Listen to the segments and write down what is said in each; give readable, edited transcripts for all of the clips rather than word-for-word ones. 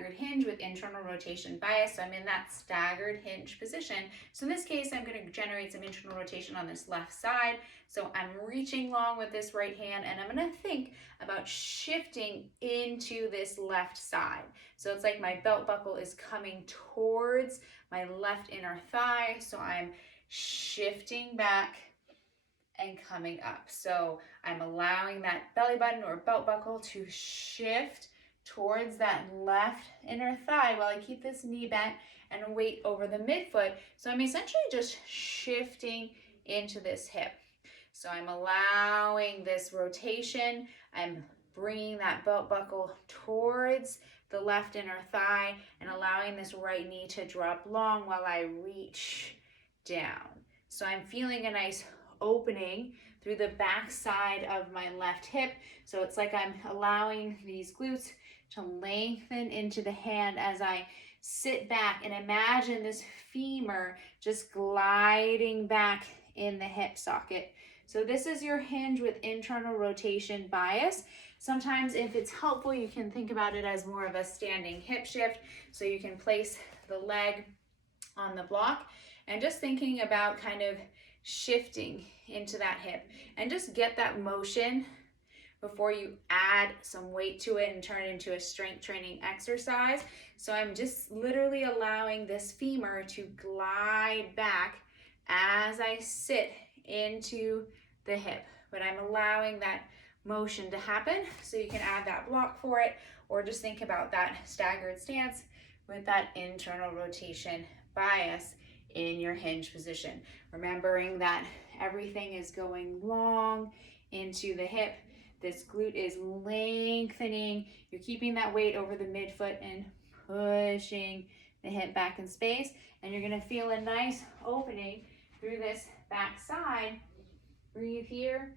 staggered hinge with internal rotation bias. So I'm in that staggered hinge position. So in this case, I'm going to generate some internal rotation on this left side. So I'm reaching long with this right hand, and I'm going to think about shifting into this left side. So it's like my belt buckle is coming towards my left inner thigh. So I'm shifting back and coming up. So I'm allowing that belly button or belt buckle to shift towards that left inner thigh while I keep this knee bent and weight over the midfoot. So I'm essentially just shifting into this hip. So I'm allowing this rotation. I'm bringing that belt buckle towards the left inner thigh and allowing this right knee to drop long while I reach down. So I'm feeling a nice opening through the back side of my left hip. So it's like I'm allowing these glutes to lengthen into the hand as I sit back and imagine this femur just gliding back in the hip socket. So this is your hinge with internal rotation bias. Sometimes if it's helpful, you can think about it as more of a standing hip shift. So you can place the leg on the block and just thinking about kind of shifting into that hip and just get that motion before you add some weight to it and turn it into a strength training exercise. So I'm just literally allowing this femur to glide back as I sit into the hip, but I'm allowing that motion to happen. So you can add that block for it, or just think about that staggered stance with that internal rotation bias in your hinge position. Remembering that everything is going long into the hip. This glute is lengthening. You're keeping that weight over the midfoot and pushing the hip back in space. And you're gonna feel a nice opening through this back side. Breathe here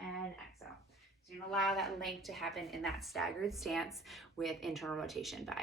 and exhale. So you're gonna allow that length to happen in that staggered stance with internal rotation bias.